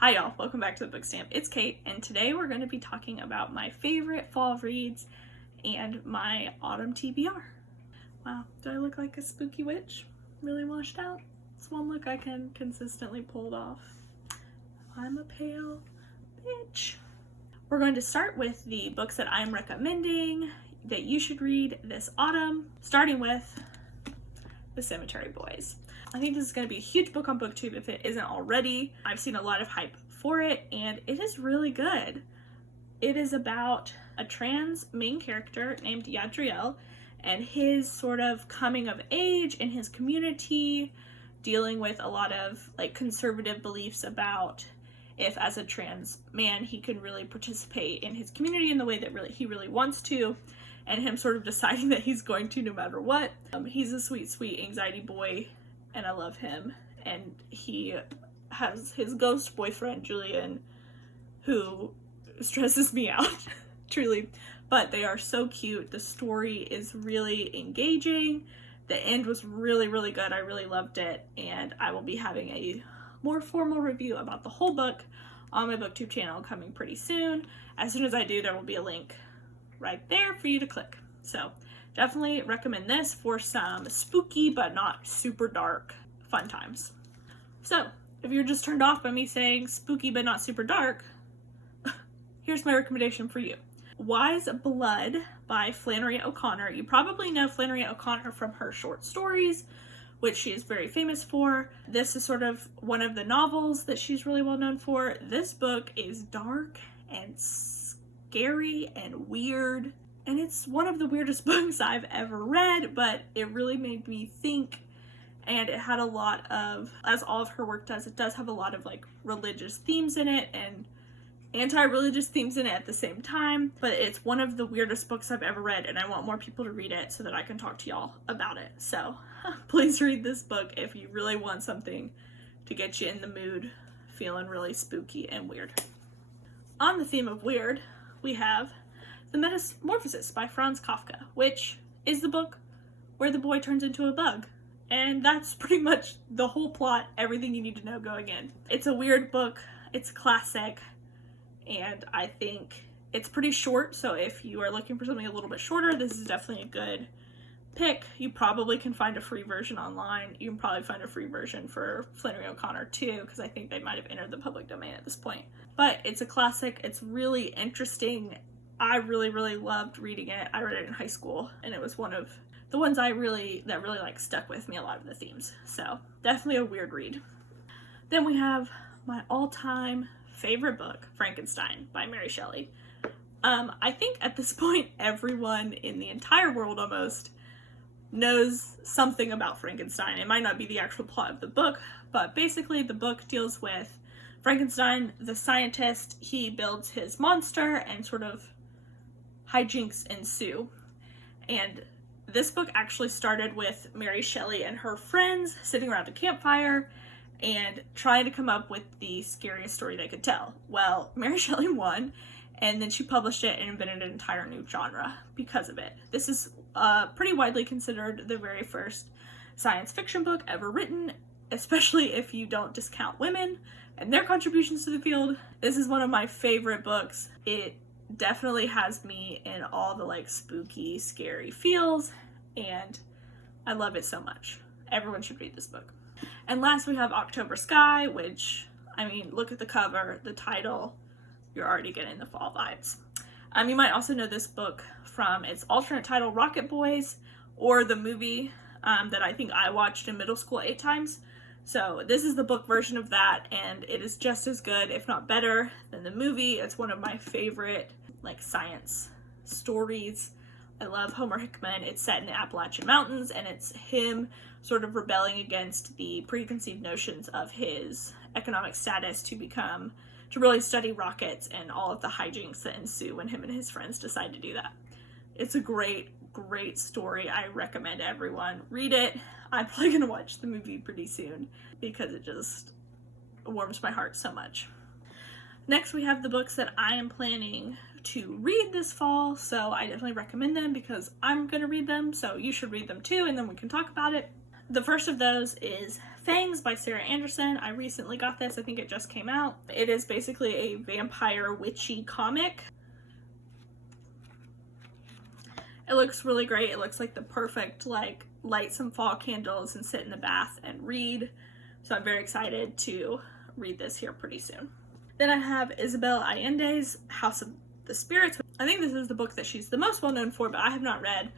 Hi y'all, welcome back to the Book Stamp. It's Kate, and today we're going to be talking about my favorite fall reads and my autumn TBR. Wow, do I look like a spooky witch? Really washed out? It's one look I can consistently pull off. I'm a pale bitch. We're going to start with the books that I'm recommending that you should read this autumn, starting with The Cemetery Boys. I think this is going to be a huge book on BookTube if it isn't already. I've seen a lot of hype for it, and it is really good. It is about a trans main character named Yadriel and his sort of coming of age in his community, dealing with a lot of conservative beliefs about if as a trans man he can really participate in his community in the way that he really wants to, and him sort of deciding that he's going to no matter what. He's a sweet anxiety boy, and I love him, and he has his ghost boyfriend Julian, who stresses me out truly, but they are so cute. The story is really engaging. The end was really good. I really loved it, and I will be having a more formal review about the whole book on my BookTube channel coming pretty soon. As soon as I do, there will be a link right there for you to click. So definitely recommend this for some spooky but not super dark fun times. So if you're just turned off by me saying spooky but not super dark, here's my recommendation for you. Wise Blood by Flannery O'Connor. You probably know Flannery O'Connor from her short stories, which she is very famous for. This is sort of one of the novels that she's really well known for. This book is dark and scary and weird, and it's one of the weirdest books I've ever read, but it really made me think, and it had a lot of, as all of her work does, it does have a lot of religious themes in it and anti-religious themes in it at the same time, but it's one of the weirdest books I've ever read, and I want more people to read it so that I can talk to y'all about it. So please read this book if you really want something to get you in the mood, feeling really spooky and weird. On the theme of weird, we have The Metamorphosis by Franz Kafka, which is the book where the boy turns into a bug. And that's pretty much the whole plot, everything you need to know going in. It's a weird book, it's a classic, and I think it's pretty short, so if you are looking for something a little bit shorter, this is definitely a good pick. You probably can find a free version online. You can probably find a free version for Flannery O'Connor too, because I think they might have entered the public domain at this point. But it's a classic, it's really interesting. I really loved reading it. I read it in high school, and it was one of the ones that really stuck with me, a lot of the themes. So definitely a weird read. Then we have my all-time favorite book, Frankenstein by Mary Shelley. I think at this point everyone in the entire world almost knows something about Frankenstein. It might not be the actual plot of the book, but basically the book deals with Frankenstein, the scientist. He builds his monster and sort of hijinks ensue. And this book actually started with Mary Shelley and her friends sitting around a campfire and trying to come up with the scariest story they could tell. Well, Mary Shelley won, and then she published it and invented an entire new genre because of it. This is pretty widely considered the very first science fiction book ever written, especially if you don't discount women and their contributions to the field. This is one of my favorite books. It definitely has me in all the spooky, scary feels, and I love it so much. Everyone should read this book. And last we have October Sky, which, I mean, look at the cover, the title, you're already getting the fall vibes. You might also know this book from its alternate title, Rocket Boys, or the movie that I think I watched in middle school 8 times. So this is the book version of that, and it is just as good, if not better, than the movie. It's one of my favorite science stories. I love Homer Hickman. It's set in the Appalachian Mountains, and it's him sort of rebelling against the preconceived notions of his economic status to really study rockets and all of the hijinks that ensue when him and his friends decide to do that. It's a great story. I recommend everyone read it. I'm probably going to watch the movie pretty soon because it just warms my heart so much. Next, we have the books that I am planning to read this fall, so I definitely recommend them because I'm going to read them, so you should read them too, and then we can talk about it. The first of those is Fangs by Sarah Anderson. I recently got this. I think it just came out. It is basically a vampire witchy comic. It looks really great. It looks like the perfect, like, light some fall candles and sit in the bath and read. So I'm very excited to read this here pretty soon. Then I have Isabel Allende's House of the Spirits. I think this is the book that she's the most well known for, but I have not read.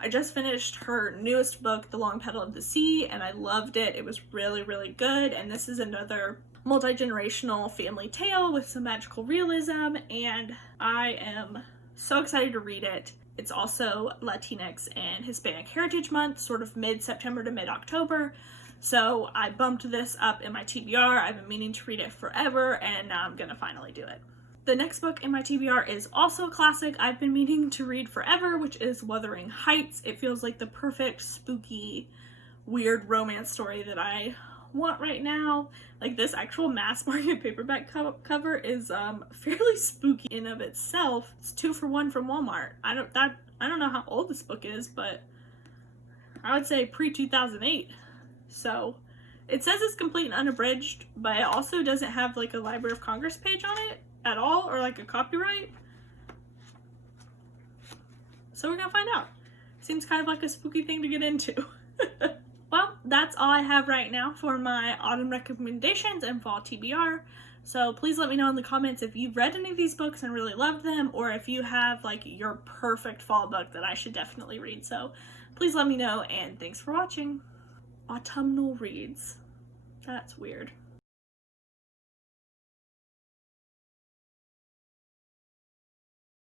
I just finished her newest book, The Long Petal of the Sea, and I loved it. It was really, really good. And this is another multi-generational family tale with some magical realism, and I am so excited to read it. It's also Latinx and Hispanic Heritage Month, sort of mid-September to mid-October. So I bumped this up in my TBR. I've been meaning to read it forever, and now I'm gonna finally do it. The next book in my TBR is also a classic I've been meaning to read forever, which is Wuthering Heights. It feels like the perfect, spooky, weird romance story that I want right now. Like, this actual mass market paperback cover is fairly spooky in of itself. It's 2 for 1 from Walmart. I don't know how old this book is, but I would say pre-2008. So it says it's complete and unabridged, but it also doesn't have like a Library of Congress page on it at all, or like a copyright. So we're gonna find out. Seems kind of like a spooky thing to get into. Well, that's all I have right now for my autumn recommendations and fall TBR. So please let me know in the comments if you've read any of these books and really loved them, or if you have like your perfect fall book that I should definitely read. So please let me know, and thanks for watching. Autumnal reads. That's weird.